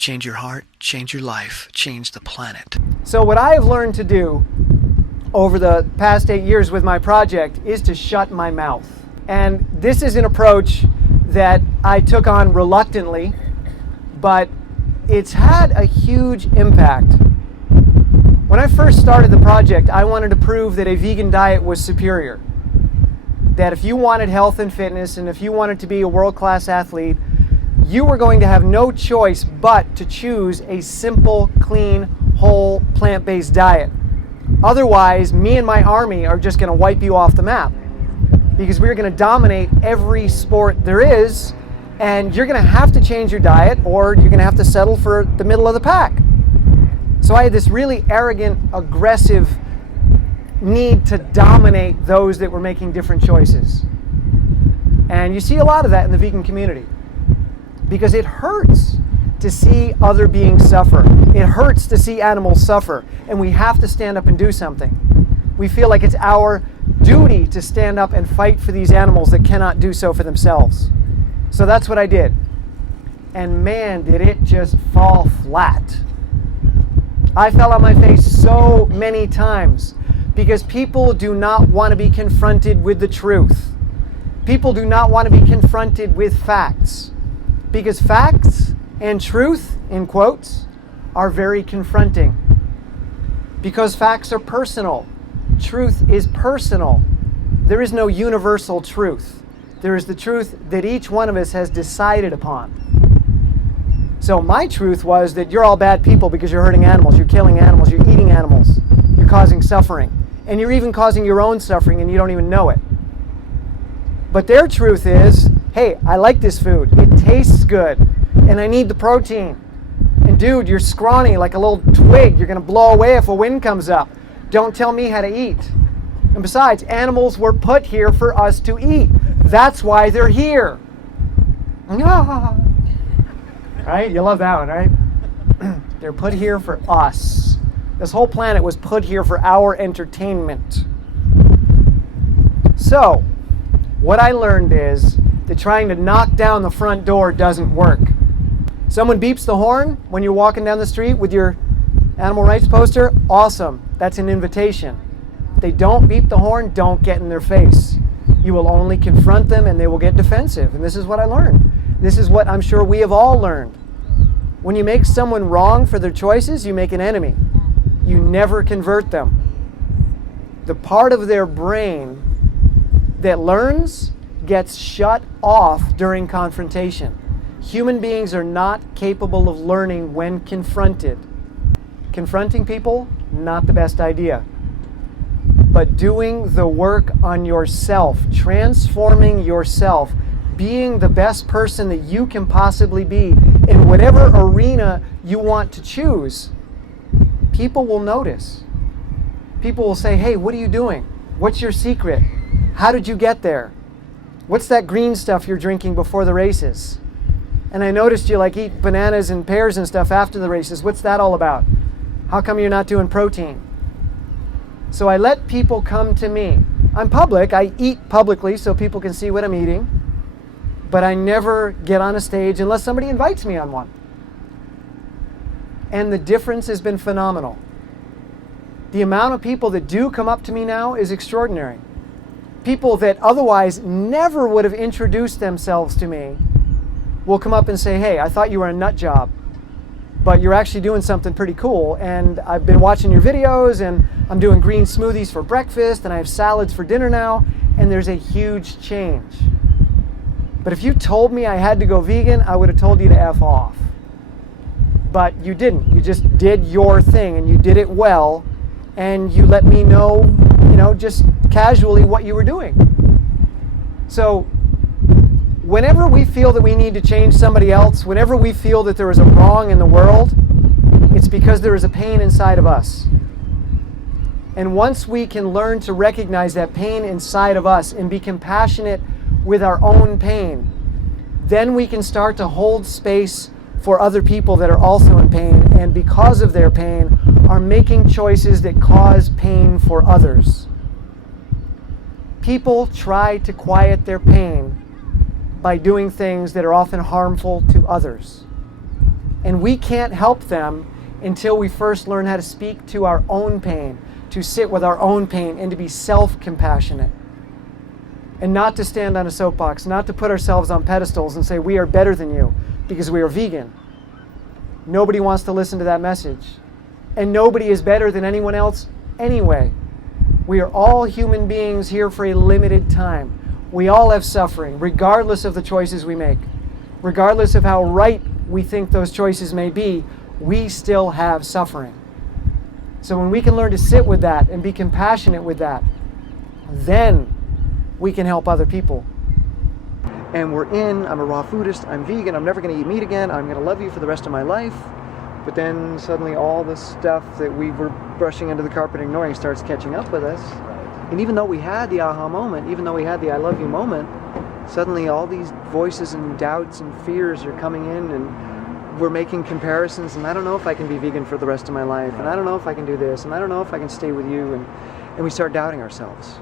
Change your heart, change your life, change the planet. So what I have learned to do over the past 8 years with my project is to shut my mouth. And this is an approach that I took on reluctantly, but it's had a huge impact. When I first started the project, I wanted to prove that a vegan diet was superior. That if you wanted health and fitness, and if you wanted to be a world-class athlete, you were going to have no choice but to choose a simple, clean, whole, plant-based diet. Otherwise, me and my army are just going to wipe you off the map, because we're going to dominate every sport there is, and you're going to have to change your diet, or you're going to have to settle for the middle of the pack. So I had this really arrogant, aggressive need to dominate those that were making different choices. And you see a lot of that in the vegan community, because it hurts to see other beings suffer. It hurts to see animals suffer, and we have to stand up and do something. We feel like it's our duty to stand up and fight for these animals that cannot do so for themselves. So that's what I did. And man, did it just fall flat. I fell on my face so many times because people do not want to be confronted with the truth. People do not want to be confronted with facts, because facts and truth, in quotes, are very confronting. Because facts are personal. Truth is personal. There is no universal truth. There is the truth that each one of us has decided upon. So my truth was that you're all bad people because you're hurting animals, you're killing animals, you're eating animals, you're causing suffering. And you're even causing your own suffering and you don't even know it. But their truth is, hey, I like this food. It tastes good. And I need the protein. And dude, you're scrawny like a little twig. You're going to blow away if a wind comes up. Don't tell me how to eat. And besides, animals were put here for us to eat. That's why they're here. Right? You love that one, right? They're put here for us. This whole planet was put here for our entertainment. So, what I learned is that trying to knock down the front door doesn't work. Someone beeps the horn when you're walking down the street with your animal rights poster, awesome. That's an invitation. If they don't beep the horn, don't get in their face. You will only confront them and they will get defensive. And this is what I learned. This is what I'm sure we have all learned. When you make someone wrong for their choices, you make an enemy. You never convert them. The part of their brain that learns gets shut off during confrontation. Human beings are not capable of learning when confronted. Confronting people, not the best idea. But doing the work on yourself, transforming yourself, being the best person that you can possibly be in whatever arena you want to choose, people will notice. People will say, hey, what are you doing? What's your secret? How did you get there? What's that green stuff you're drinking before the races? And I noticed you like eat bananas and pears and stuff after the races. What's that all about? How come you're not doing protein? So I let people come to me. I'm public. I eat publicly so people can see what I'm eating. But I never get on a stage unless somebody invites me on one. And the difference has been phenomenal. The amount of people that do come up to me now is extraordinary. People that otherwise never would have introduced themselves to me will come up and say, hey, I thought you were a nut job, but you're actually doing something pretty cool. And I've been watching your videos, and I'm doing green smoothies for breakfast, and I have salads for dinner now, and there's a huge change. But if you told me I had to go vegan, I would have told you to F off. But you didn't. You just did your thing, and you did it well, and you let me know, just casually what you were doing. So whenever we feel that we need to change somebody else, whenever we feel that there is a wrong in the world, it's because there is a pain inside of us. And once we can learn to recognize that pain inside of us and be compassionate with our own pain, then we can start to hold space for other people that are also in pain, and because of their pain, are making choices that cause pain for others. People try to quiet their pain by doing things that are often harmful to others. And we can't help them until we first learn how to speak to our own pain, to sit with our own pain, and to be self-compassionate. And not to stand on a soapbox, not to put ourselves on pedestals and say we are better than you because we are vegan. Nobody wants to listen to that message. And nobody is better than anyone else anyway. We are all human beings here for a limited time. We all have suffering, regardless of the choices we make. Regardless of how right we think those choices may be, we still have suffering. So when we can learn to sit with that and be compassionate with that, then we can help other people. And I'm a raw foodist, I'm vegan, I'm never going to eat meat again, I'm going to love you for the rest of my life. But then suddenly all the stuff that we were brushing under the carpet and ignoring starts catching up with us. And even though we had the aha moment, even though we had the I love you moment, suddenly all these voices and doubts and fears are coming in, and we're making comparisons, and I don't know if I can be vegan for the rest of my life, and I don't know if I can do this, and I don't know if I can stay with you, and we start doubting ourselves.